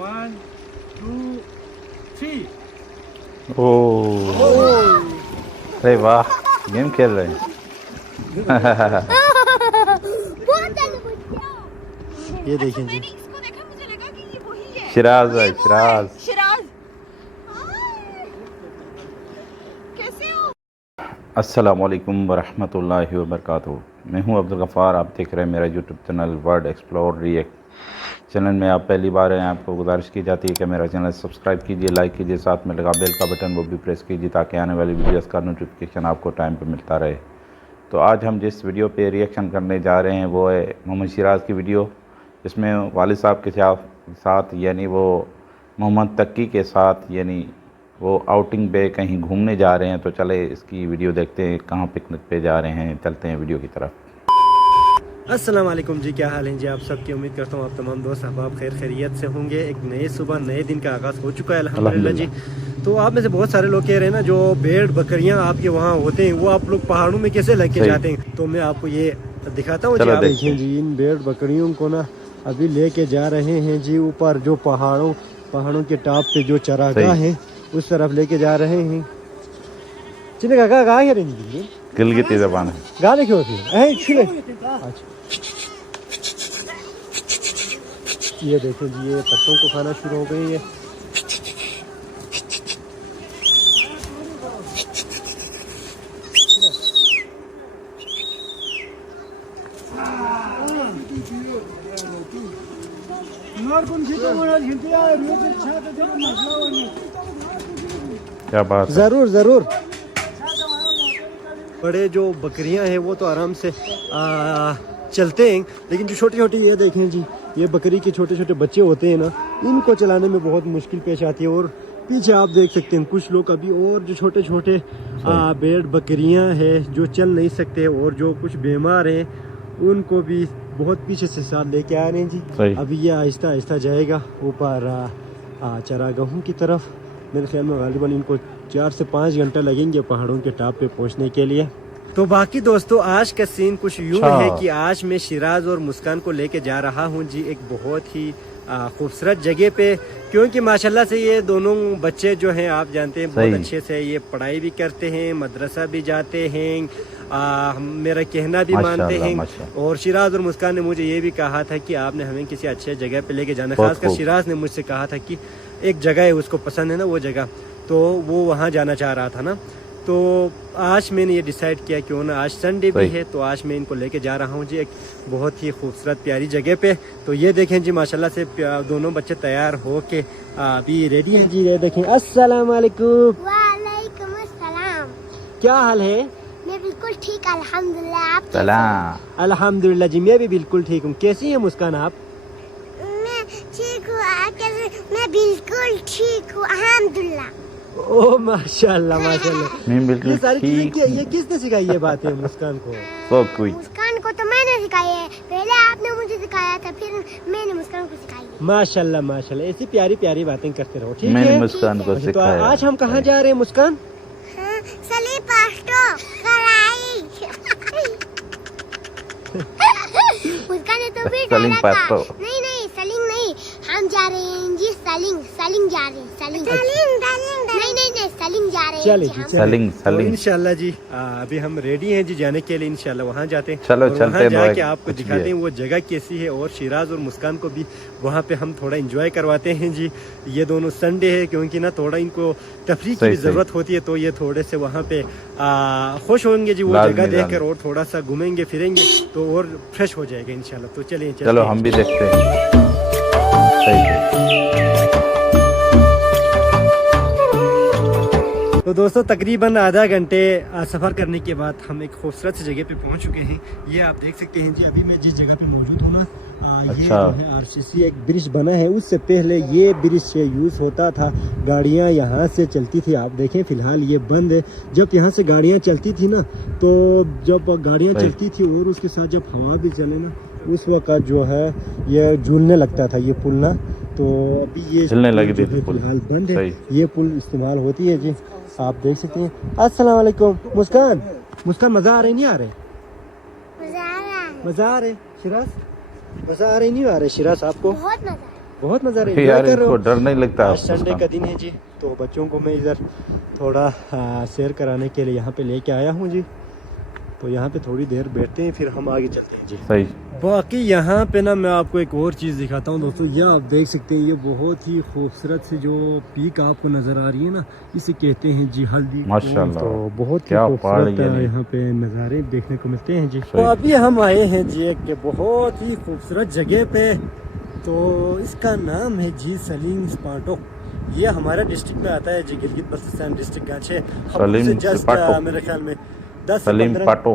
1 2 3। अरे वाह, गेम खेल रहे हैं। ये देखें जी, शिराज भाई, शिराज। अस्सलाम वालेकुम वरहमतुल्लाहि वबरकातुहू। मैं हूं अब्दुल गफ़ार। आप देख रहे हैं मेरा YouTube channel world explore react. Channel में आप पहली बार हैं, आपको गुजारिश की जाती है कि मेरा चैनल सब्सक्राइब कीजिए, लाइक कीजिए, साथ में लगा बेल का बटन वो भी प्रेस कीजिए ताकि आने वाली वीडियोस का नोटिफिकेशन आपको टाइम पे मिलता रहे। तो आज हम जिस वीडियो पे रिएक्शन करने जा रहे हैं वो है मोहम्मद सिराज की वीडियो, जिसमें वालिद साहब के साथ यानी वो मोहम्मद तक्की के साथ यानी वो आउटिंग पे कहीं घूमने जा रहे हैं। तो चले इसकी वीडियो देखते हैं, कहाँ पिकनिक पे जा रहे हैं, चलते हैं वीडियो की तरफ। अस्सलाम वालेकुम जी, क्या हाल है जी आप सबकी। उम्मीद करता हूँ आप तमाम दोस्त अहबाब खैर खैरियत से होंगे। एक नए सुबह नए दिन का आगाज़ हो चुका है अल्हम्दुलिल्लाह जी। तो आप में से बहुत सारे लोग कह रहे हैं ना, जो भेड़ बकरियां आपके वहाँ होते हैं वो आप लोग पहाड़ों में कैसे लेके जाते हैं। तो मैं आपको ये दिखाता हूँ जी। आप देखें जी, इन भेड़ बकरियों को ना अभी लेके जा रहे हैं जी ऊपर, जो पहाड़ों के टॉप पे जो चरागाह है उस तरफ लेके जा रहे हैं। चिने काका कहाँ है रेंगे गिलगित ज़बान है, गा लिखे होती है। अच्छा, ये देखें जी, ये पत्तों को खाना शुरू हो गई है। क्या बात है। जरूर जरूर। बड़े जो बकरियां हैं वो तो आराम से चलते हैं, लेकिन जो छोटी छोटी, ये देखें जी, ये बकरी के छोटे छोटे बच्चे होते हैं ना, इनको चलाने में बहुत मुश्किल पेश आती है। और पीछे आप देख सकते हैं कुछ लोग अभी और जो छोटे छोटे भेड़ बकरियां हैं जो चल नहीं सकते और जो कुछ बीमार हैं उनको भी बहुत पीछे से साथ लेके आ रहे हैं जी। अभी ये आहिस्ता आहिस्ता जाएगा ऊपर चरागाहों की तरफ। मेरे ख्याल में गालिबन इनको 4 से 5 घंटे लगेंगे पहाड़ों के टॉप पे पहुंचने के लिए। तो बाकी दोस्तों, आज का सीन कुछ यूं है कि आज मैं शिराज और मुस्कान को लेके जा रहा हूं जी एक बहुत ही खूबसूरत जगह पे, क्योंकि माशाल्लाह से ये दोनों बच्चे जो हैं आप जानते हैं बहुत अच्छे से ये पढ़ाई भी करते हैं, मदरसा भी जाते हैं, मेरा कहना भी मानते हैं। और शिराज और मुस्कान ने मुझे ये भी कहा था कि आपने हमें किसी अच्छे जगह पे लेके जाना। खासकर शिराज ने मुझसे कहा था कि एक जगह है उसको पसंद है ना वो जगह, तो वो वहाँ जाना चाह रहा था ना। तो आज मैंने ये डिसाइड किया क्यों ना, आज संडे भी है तो आज मैं इनको लेके जा रहा हूँ जी एक बहुत ही खूबसूरत प्यारी जगह पे। तो ये देखें जी, माशाल्लाह से दोनों बच्चे तैयार हो के अभी रेडी हैं जी। ये देखें। अस्सलाम वालेकुम। वालेकुम अस्सलाम। क्या हाल है? मैं बिल्कुल ठीक, अल्हम्दुलिल्लाह। आप सलाम। अल्हम्दुलिल्लाह जी, मैं भी बिल्कुल ठीक हूँ। कैसी है मुस्कान आप? मैं ठीक हूँ, मैं बिल्कुल ठीक हूँ अल्हम्दुलिल्लाह। ओ माशाल्लाह माशाल्लाह। मैं बिल्कुल ये सारी ठीक। चीजें ये किसने सिखाई ये बातें मुस्कान को? मुस्कान को तो मैंने सिखाई है, पहले आपने मुझे सिखाया था, फिर मैंने मुस्कान को सिखाई है। माशाल्लाह माशाल्लाह, ऐसी प्यारी प्यारी बातें करते रहो, ठीक मैंने है? मुस्कान को तो सिखाया। आज हम कहाँ जा रहे हैं मुस्कान? हाँ, सली पास्टो कराई। मुस्कान ने तो भी डाला था। नहीं नहीं, सलिंग नहीं, हम जा रहे हैं जी सलिंग जा रहे हैं। सलिंग नहीं, सलिंग जा रहे हैं। सलिंग इंशाल्लाह जी अभी हम रेडी हैं जी जाने के लिए। इंशाल्लाह वहाँ जाते हैं। चलो चलते हैं, जाके आपको दिखाते हैं वो जगह कैसी है, और शिराज और मुस्कान को भी वहाँ पे हम थोड़ा एंजॉय करवाते हैं जी। ये दोनों संडे है, क्योंकि ना थोड़ा इनको तफरीह की भी जरूरत होती है, तो ये थोड़े से वहाँ पे खुश होंगे जी वो जगह देखकर, और थोड़ा सा घूमेंगे फिरेंगे तो और फ्रेश हो जाएगा इंशाल्लाह। तो चलिए चलो हम भी देखते हैं। तो दोस्तों, तकरीबन आधा घंटे सफ़र करने के बाद हम एक खूबसूरत सी जगह पे पहुंच चुके हैं। ये आप देख सकते हैं जी, अभी मैं जिस जगह पे मौजूद हूँ ना, ये जो है आरसीसी एक ब्रिज बना है। उससे पहले ये ब्रिज से यूज़ होता था, गाड़ियाँ यहाँ से चलती थी। आप देखें फ़िलहाल ये बंद है। जब यहाँ से गाड़ियाँ चलती थी ना, तो जब गाड़ियाँ चलती थी और उसके साथ जब हवा भी चले ना, उस वक्त जो है ये झूलने लगता था ये पुल ना। तो अभी ये फिलहाल बंद है, ये पुल इस्तेमाल होती है जी। आप देख सकते हैं। अस्सलाम वालेकुम। मुस्कान मज़ा आ रही नहीं आ रहे? मज़ा आ रहे शिराज, मज़ा आ रही नहीं आ रहे शिराज आपको? बहुत मज़ा। बहुत नज़ारे यार, enjoy कर रहे इनको हो। डर नहीं लगता? आज संडे का दिन है जी, तो बच्चों को मैं इधर थोड़ा सैर कराने के लिए यहाँ पे लेके आया हूँ जी। तो यहाँ पे थोड़ी देर बैठते हैं, फिर हम आगे चलते हैं जी। सही। बाकी यहाँ पे ना मैं आपको एक और चीज़ दिखाता हूँ दोस्तों। ये आप देख सकते हैं, ये बहुत ही खूबसूरत सी जो पीक आपको नज़र आ रही है ना, इसे कहते हैं जी हल्दी। माशाल्लाह, तो बहुत ही क्या पहाड़ खूबसूरत है ये। यहाँ पे नज़ारे देखने को मिलते हैं जी। सही। तो अभी हम आए हैं जी एक बहुत ही खूबसूरत जगह पे, तो इसका नाम है जी सलीम स्पाटो। ये हमारा डिस्ट्रिक्ट में आता है जी, गिलगित बल्तिस्तान डिस्ट्रिक्ट गाछे। सलीम स्पाटो। मेरे ख्याल में 10 से सलीम 15 पाटो।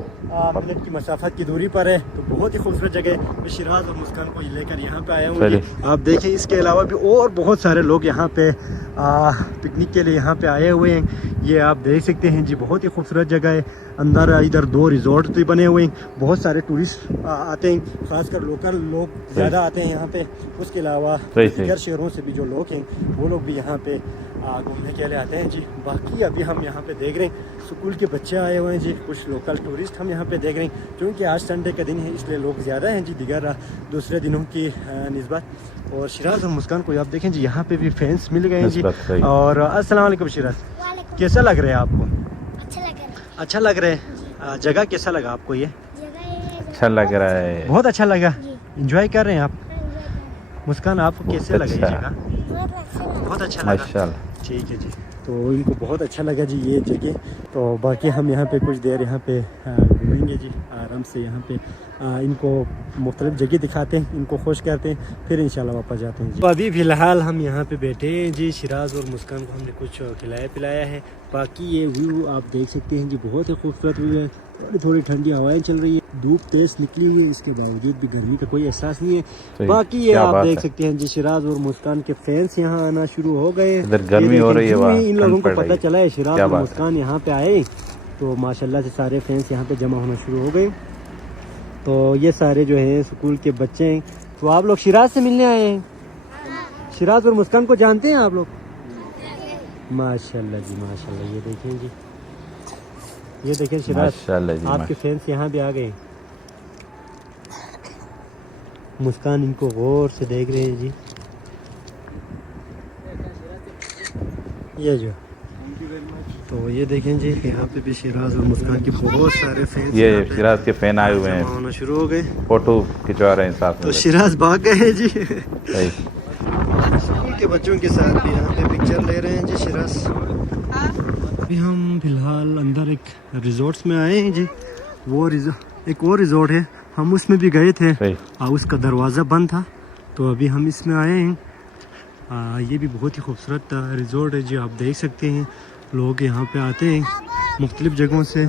मिनट की मसाफत की दूरी पर है। तो बहुत ही खूबसूरत जगह है। मैं शिराज और मुस्कान को लेकर यहाँ पे आया हूँ जी। आप देखें, इसके अलावा भी और बहुत सारे लोग यहाँ पे पिकनिक के लिए यहाँ पे आए हुए हैं। ये आप देख सकते हैं जी, बहुत ही खूबसूरत जगह है। अंदर इधर 2 रिजॉर्ट भी बने हुए हैं। बहुत सारे टूरिस्ट आते हैं, खासकर लोकल लोग ज़्यादा आते हैं यहाँ पे। उसके अलावा दीगर शहरों से भी जो लोग हैं वो लोग भी यहाँ पे घूमने के लिए आते हैं जी। बाकी अभी हम यहाँ पे देख रहे हैं स्कूल के बच्चे आए हुए हैं जी, कुछ लोकल टूरिस्ट हम यहाँ पे देख रहे हैं। क्योंकि आज संडे का दिन है इसलिए लोग ज़्यादा हैं जी दीगर दूसरे दिनों की निस्बत। और शिराज और मुस्कान को आप देखें जी, यहाँ पे भी फैंस मिल गए हैं जी। और अस्सलाम वालेकुम शिराज, कैसा लग रहा है आपको? अच्छा लग रहा है। जगह कैसा लगा आपको? ये अच्छा लग रहा है, बहुत अच्छा लगा। एंजॉय कर रहे हैं आप? मुस्कान आपको कैसे लगा ये जगह? बहुत अच्छा लगा। माशाल्लाह। ठीक है जी, तो इनको बहुत अच्छा लगा जी ये जगह। तो बाकी हम यहाँ पे कुछ देर यहाँ पे घूमेंगे जी आराम से। यहाँ पे इनको मुख्तलिफ जगह दिखाते हैं, इनको खुश करते हैं, फिर इंशाल्लाह वापस जाते हैं जी। तो अभी फ़िलहाल हम यहाँ पे बैठे हैं जी। शिराज और मुस्कान को हमने कुछ खिलाया पिलाया है। बाकी ये व्यू आप देख सकते हैं जी, बहुत ही खूबसूरत व्यू है। थोड़ी थोड़ी ठंडी हवाएं चल रही है, धूप तेज निकली है, इसके बावजूद भी गर्मी का कोई एहसास नहीं है। बाकी ये आप देख सकते हैं जी, शिराज और मुस्कान के फैंस यहाँ आना शुरू हो गए। इधर गर्मी हो रही है, इन लोगों को पता चला है शिराज और मुस्कान यहाँ पे आए, तो माशाल्लाह से सारे फैंस यहाँ पे जमा होना शुरू हो गए। तो ये सारे जो हैं स्कूल के बच्चे हैं। तो आप लोग शिराज से मिलने आए हैं? शिराज और मुस्कान को जानते हैं आप लोग? माशाल्लाह जी माशाल्लाह। ये देखें जी, ये देखें शिराज, आपके फैंस यहाँ भी आ गए। मुस्कान इनको गौर से देख रहे हैं जी। ये जो तो ये देखें जी, यहाँ पे भी शिराज और मुस्कान के बहुत सारे फैंस, ये शिराज के फैन आए हुए हैं, होना शुरू हो गए, फोटो खिंचवा रहे हैं साथ में। तो शिराज भाग गए हैं जी। सही। स्कूल के बच्चों के साथ भी यहाँ पे पिक्चर ले रहे हैं जी शिराज। अभी हम फिलहाल अंदर एक रिजॉर्ट्स में आए हैं जी। वो एक और रिजॉर्ट है, हम उसमें भी गए थे, उसका दरवाज़ा बंद था, तो अभी हम इसमें आए हैं। ये भी बहुत ही खूबसूरत रिजॉर्ट है जी। आप देख सकते हैं लोग यहाँ पे आते हैं मुख्तलिफ जगहों से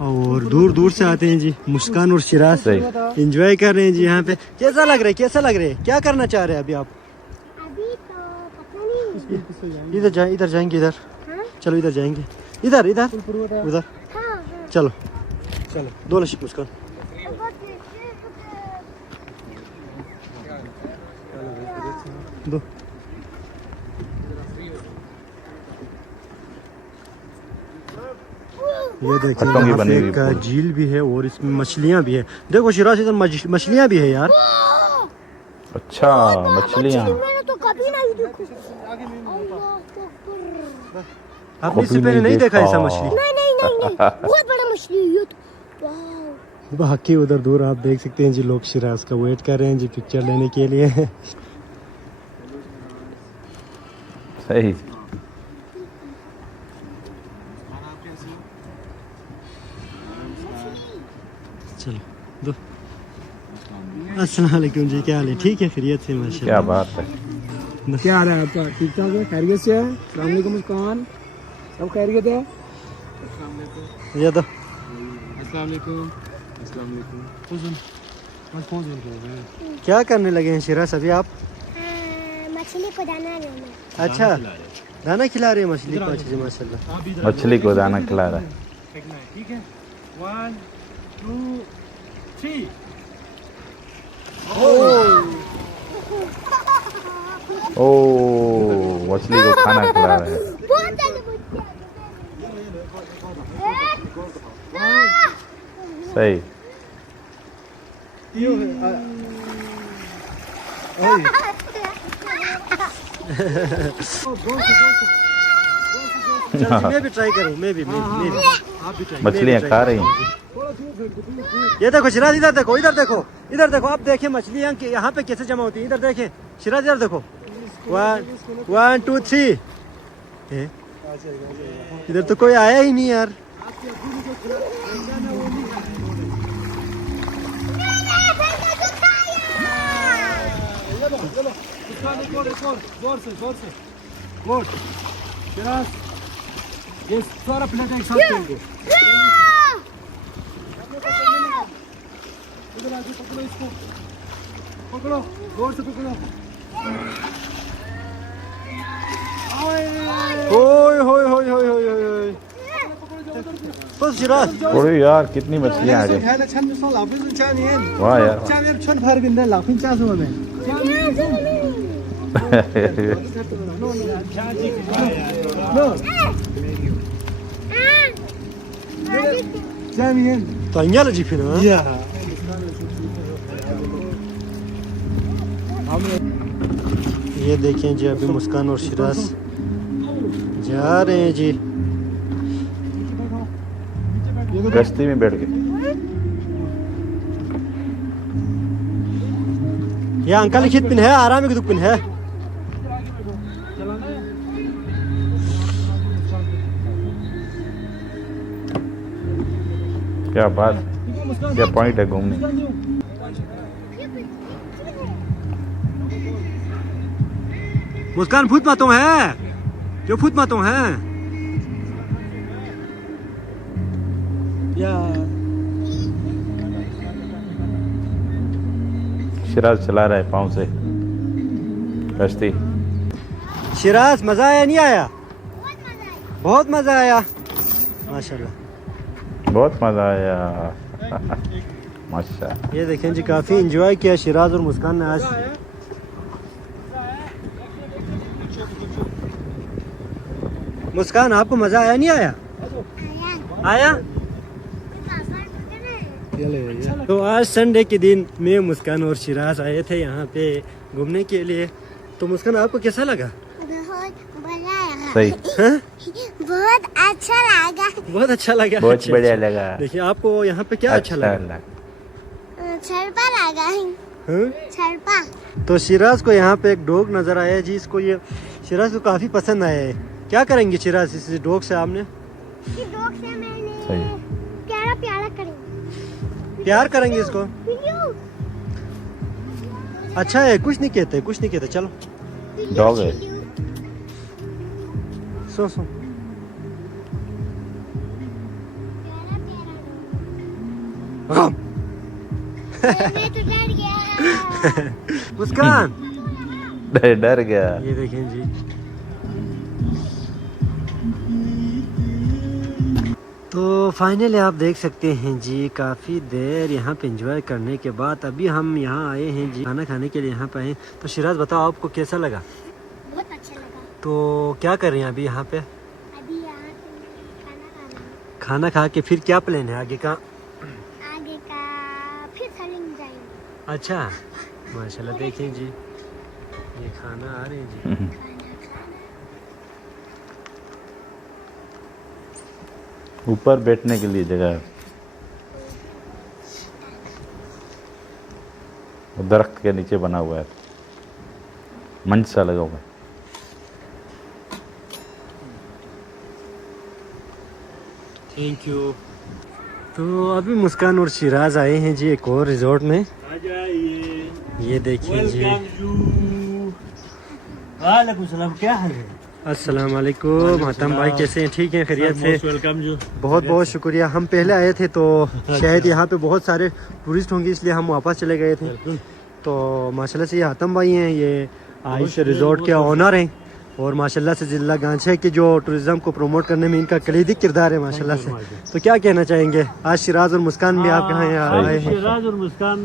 और दूर दूर से आते हैं जी। मुस्कान और शिराज एंजॉय कर रहे हैं जी यहाँ पे। कैसा लग रहा है, कैसा लग रहा है, क्या करना चाह रहे हैं अभी आप? अभी तो पता नहीं। इधर जाएंगे, इधर चलो, इधर जाएंगे, इधर इधर उधर, चलो चलो। दो लशिक मुस्कान, दो। ये देखिए यहाँ पे एक झील भी है और इसमें मछलियाँ भी है। देखो शिराज, इधर मछलियाँ भी है यार। अच्छा, मछलियाँ मैंने तो कभी नहीं देखी। आपने इससे पहले नहीं देखा ऐसा मछली? नहीं, बहुत बड़ा मछली है ये तो। वाह। बाकी उधर दूर आप देख सकते हैं जी, लोग शिराज का वेट कर रहे हैं जी पिक्चर लेने के लिए। सही। चलो दो। अस्सलाम वालेकुम जी, क्या हाल है? ठीक है, खैरियत से माशाल्लाह। क्या बात है, क्या हाल है आपका? ठीक ठाक है, खैरियत से है? अस्सलाम वालेकुम मुस्कान, सब खैरियत है? ये दो। अस्सलाम वालेकुम। अस्सलाम वालेकुम। क्या करने लगे हैं शिराज अभी आप? मछली को दाना देना। अच्छा, दाना खिला रहे हैं मछली को। अच्छा जी माशाल्लाह, मछली को दाना खिला रहा है। ठीक है, 1 2 3। ओ, मछली को खाना खिला रहा है। बहुत ज्यादा सही। चल जी, मैं भी ट्राई करूँ, मैं भी आप भी ट्राई। मछलियाँ खा रही हैं। ये देखो शिराज, इधर देखो, इधर देखो, इधर देखो। आप देखिए मछलियाँ यहाँ पे कैसे जमा होती है। इधर देखें शिराज, इधर देखो। 1 2 3। इधर तो कोई आया ही नहीं यार। गुड शिराज, ये सारा प्लेट एक साथ फेंक दो। इधर आके पकड़ो इसको, पकड़ो जोर से पकड़ो। ओए होए होए होए होए होए। बस शिराज। अरे यार कितनी मछलियाँ आ गई। वाह यार। Tanya lagi फिर हाँ? ये देखें जी, अभी मुस्कान और शिराज जा रहे हैं जी गश्ती में बैठ गए। ये अंकल लिखित पिन है, आराम की दुख पिन है। क्या बात, क्या पॉइंट है घूमने। मुस्कान फूट मातों है, जो फूट मातों है या शिराज चला रहा है पाँव से कश्ती। शिराज मजा आया नहीं आया? बहुत मजा आया माशाल्लाह, बहुत मजा आया। माशा। ये देखें जी, काफी एंजॉय किया शिराज और मुस्कान ने आज। मुस्कान आपको मजा आया नहीं आया? आया। तो आज संडे के दिन मैं, मुस्कान और शिराज आए थे यहाँ पे घूमने के लिए। तो मुस्कान आपको कैसा लगा? बहुत बढ़िया सही। हाँ? बहुत अच्छा लगा। बहुत अच्छा लगा। बहुत अच्छा, बढ़िया अच्छा। लगा। देखिए आपको यहाँ पे क्या अच्छा लगा? छरपा लगा। हाँ? छरपा। तो शिराज को यहाँ पे एक डॉग नजर आया जी, इसको ये शिराज को काफी पसंद आया है। क्या करेंगे शिराज इस डॉग से? आपने इस डॉग से मैंने सही। प्यारा प्यारा करेंगे, प्यार करेंगे इसको। पिल्लू। अच्छा है, कुछ नहीं कहते, कुछ नहीं कहते। चलो डॉग है। सो सो। प्यारा प्यारा मैं तो डर गया। मुस्कान डर गया। ये देखें जी, तो फाइनली आप देख सकते हैं जी, काफ़ी देर यहाँ पे एंजॉय करने के बाद अभी हम यहाँ आए हैं जी खाना खाने के लिए यहाँ पे आए। तो शिराज बताओ आपको कैसा लगा? बहुत अच्छा लगा। तो क्या कर रहे हैं अभी यहाँ पे? अभी यहाँ पे खाना खाना, खाना खा के फिर क्या प्लान है आगे का? आगे का फिर सलिंग जाएंगे। अच्छा माशाल्लाह। देखें जी, ये खाना आ रहे हैं जी। खाना खाना। ऊपर बैठने के लिए जगह है, दरख्त के नीचे बना हुआ है, मंच सा लगा हुआ है। Thank you. तो अभी मुस्कान और शिराज आए हैं जी एक और रिजॉर्ट में। ये देखिए जी। वालेकुम सलाम, क्या हाल है? अस्सलाम वालेकुम। हतम भाई कैसे हैं? ठीक हैं, खैरियत से? वेलकम जो। बहुत बहुत शुक्रिया। हम पहले आए थे तो शायद यहाँ पे बहुत सारे टूरिस्ट होंगे, इसलिए हम वापस चले गए थे। तो माशाल्लाह से ये हतम भाई हैं, ये आयुष रिजॉर्ट के ओनर हैं और माशाल्लाह से जिला गांछे के जो टूरिज्म को प्रमोट करने में इनका कलीदी किरदार है माशाल्लाह से। तो क्या कहना चाहेंगे? आज शिराज और मुस्कान भी आपके यहाँ आए हैं। शिराज और मुस्कान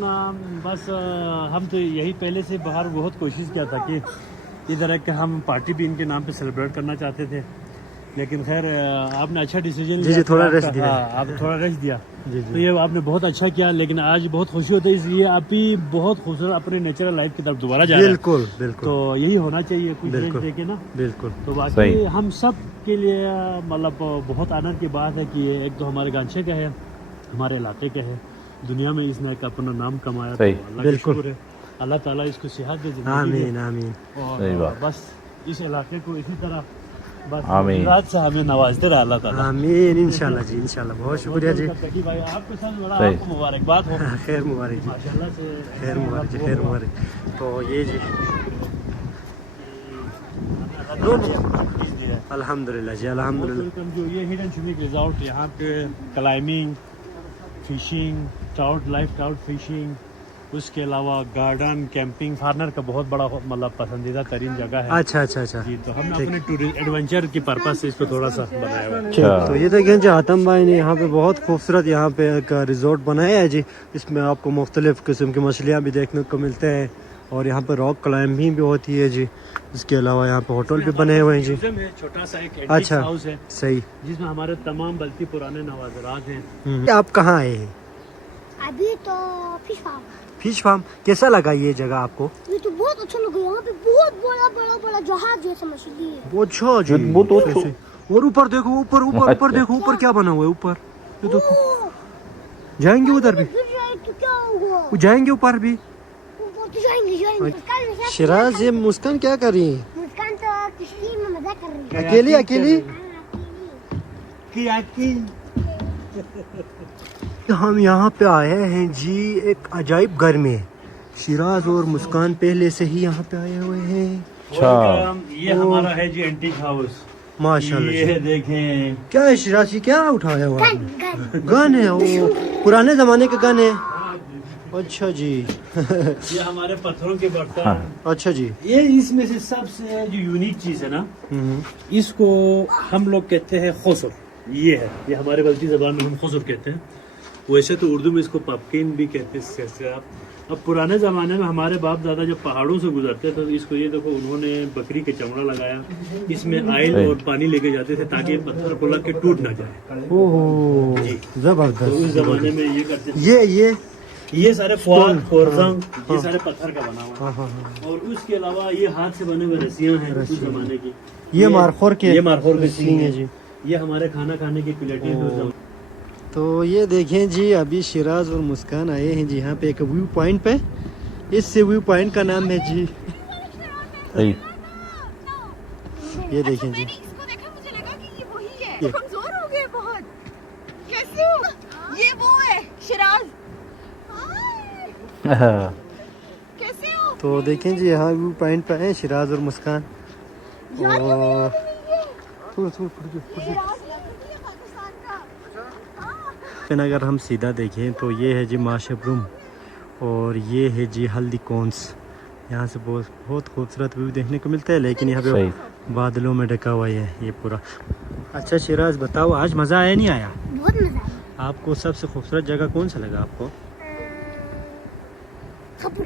बस हम तो यही पहले से बाहर बहुत कोशिश किया था कि इधर एक हम पार्टी भी इनके नाम पे सेलिब्रेट करना चाहते थे, लेकिन खैर आपने अच्छा डिसीजन जी, थोड़ा रेस्ट दिया। हाँ, आप थोड़ा रेस्ट दिया जी तो ये आपने बहुत अच्छा किया। लेकिन आज बहुत खुशी होती है इसलिए आप ही बहुत खूबसूरत अपने नेचुरल लाइफ की तरफ दोबारा जा रहे हैं। बिल्कुल बिल्कुल तो यही होना चाहिए, कुछ रेस्ट बिल्कुल। देके ना। बिल्कुल तो बाकी सही। हम सब के लिए मतलब बहुत आनंद की बात है कि ये एक तो हमारे गांचे का है, हमारे इलाके का है, दुनिया में इसने एक अपना नाम कमाया। तो सही। अल्लाह का बिल्कुल। शुक्र है, अल्लाह ताला इसको सेहत दे, जिंदगी आमीन आमीन दे। सही और बात। बस इस इलाके को इसी तरह बस आमीन। रात से हमें नवाजते रहे अल्लाह ताला। आमीन इंशाल्लाह जी, इंशाल्लाह। बहुत शुक्रिया जी। तकी भाई आपके साथ बड़ा सही। आपको मुबारकबाद हो खैर मुबारक जी, माशाल्लाह से। खैर मुबारक जी, खैर मुबारक। तो ये जी अल्हम्दुलिल्लाह जी, अल्हम्दुलिल्लाह। वेलकम। जो ये हिडन स्विमिंग रिजॉर्ट, यहाँ पे क्लाइंबिंग, फिशिंग, ट्राउट फिशिंग, उसके अलावा गार्डन, कैंपिंग, फॉरनर का बहुत बड़ा मतलब पसंदीदा तरीन जगह है। अच्छा अच्छा अच्छा जी, तो हमने अपने टूरिस्ट एडवेंचर की पर्पज से इसको थोड़ा सा बनाया हुआ है। ठीक। तो ये देखें जी, आतम भाई ने यहाँ पे बहुत खूबसूरत यहाँ पे एक रिजॉर्ट बनाया है जी। इसमें आपको मुख्तलिफ किस्म की मछलियाँ भी देखने को मिलते हैं और यहाँ पे रॉक क्लाइंबिंग भी होती है जी। इसके अलावा यहाँ पे होटल भी बने हुए हैं जी। म्यूजियम है, छोटा सा एक एंटीक अच्छा। हाउस है सही। जिसमें हमारे तमाम बल्कि पुराने नवाजरात हैं। आप कहाँ आए हैं? अभी तो फिश फार्म। फिश फार्म कैसा लगा ये जगह आपको? ये तो बहुत अच्छा लगा, यहाँ पे बहुत बड़ा बड़ा बड़ा जहाज जैसा मछली है। वो अच्छा जी, वो तो ऐसे। और ऊपर देखो, ऊपर ऊपर ऊपर देखो, ऊपर क्या बना हुआ है ऊपर, ये देखो। जाएंगे उधर भी? गिर जाए तो क्या होगा? वो जाएंगे ऊपर भी? ऊपर तो जाएंगे। मुस्कान के साथ शिराज, ये मुस्कान क्या कर रही है? मुस्कान तो किश्ती में मजा कर रही है। अकेली अकेली? हाँ, अकेली। हम यहाँ पे आए हैं जी एक अजाइब घर में। शिराज और मुस्कान पहले से ही यहाँ पे आए हुए हैं। अच्छा। ये हमारा है जी एंटीक हाउस। माशाल्लाह ये जी। देखें, क्या है शिराज जी, क्या उठाया हुआ गन आपने? गन। गन है वो, पुराने जमाने का गन है। अच्छा जी। ये हमारे पत्थरों के बर्तन। अच्छा जी। ये इसमें से सबसे जो यूनिक चीज है ना, इसको हम लोग कहते हैं खुसर। ये है, ये हमारे बल्कि जबान में हम खुसर कहते हैं। वैसे तो उर्दू में इसको पपकिन भी कहते हैं। अब पुराने ज़माने में हमारे बाप दादा जब पहाड़ों से गुजरते थे तो इसको ये देखो, उन्होंने बकरी के चमड़ा लगाया, इसमें आयल और पानी लेके जाते थे ताकि ये पत्थर को लग के टूट ना जाए। ओहो, जी। तो उस जबरदस्त। जमाने में ये करते थे। ये सारे ख्वार खोरजंग, ये सारे पत्थर का बना हुआ हाँ हाँ हाँ। और उसके अलावा ये हाथ से बने हुए रस्सियां हैं उस जमाने की। ये मारखोर के, ये मारखोर के सींग है जी। ये हमारे खाना खाने की प्लेटें हैं। तो ये देखें जी, अभी शिराज और मुस्कान आए हैं जी यहाँ पे एक व्यू पॉइंट पे। इस व्यू पॉइंट का नाम है जी, सही। ये देखें जी, इसको देखा मुझे लगा कि ये वही है। ये। कमजोर हो गए बहुत। कैसे हो? ये वो है शिराज। हाय, कैसे हो? तो देखें जी यहाँ व्यू पॉइंट पे हैं शिराज और मुस्कान। और शिराज लगा ये पाकिस्तान का। फिर अगर हम सीधा देखें तो ये है जी माशबरूम और ये है जी हल्दी कॉन्स। यहाँ से बहुत खूबसूरत व्यू देखने को मिलता है, लेकिन यहाँ पे सही। बादलों में ढका हुआ है ये पूरा। अच्छा शिराज बताओ, आज मज़ा आया नहीं आया? बहुत मजा आया। आपको सबसे खूबसूरत जगह कौन सा लगा आपको? खपड़ू।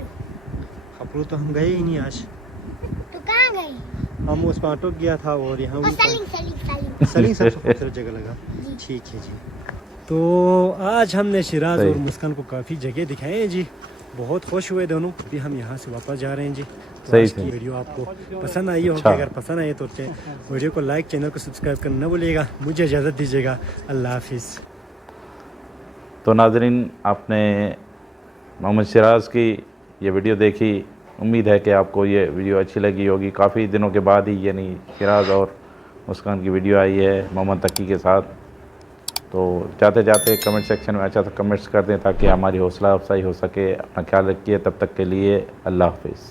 खपरू तो हम गए ही नहीं आज। तो कहाँ गए? हम उस पर ऑटो गया था और यहाँ सलिंग सलिंग सलिंग। सलिंग सबसे खूबसूरत जगह लगा। ठीक है जी। तो आज हमने शिराज सही। और मुस्कान को काफ़ी जगह दिखाए हैं जी, बहुत खुश हुए दोनों। अभी हम यहाँ से वापस जा रहे हैं जी। तो सही आज की सही। वीडियो आपको पसंद आई होगी। अच्छा। अगर पसंद आई तो वीडियो को लाइक, चैनल को सब्सक्राइब करना न भूलिएगा। मुझे इजाज़त दीजिएगा। अल्लाह हाफिज़। तो नाजरीन, आपने मोहम्मद शिराज की ये वीडियो देखी। उम्मीद है कि आपको ये वीडियो अच्छी लगी होगी। काफ़ी दिनों के बाद ही यानी शिराज और मुस्कान की वीडियो आई है मोहम्मद तकी के साथ। तो जाते जाते कमेंट सेक्शन में अच्छा सा कमेंट्स कर दें ताकि हमारी हौसला अफजाई हो सके। अपना ख्याल रखिए, तब तक के लिए अल्लाह हाफिज़।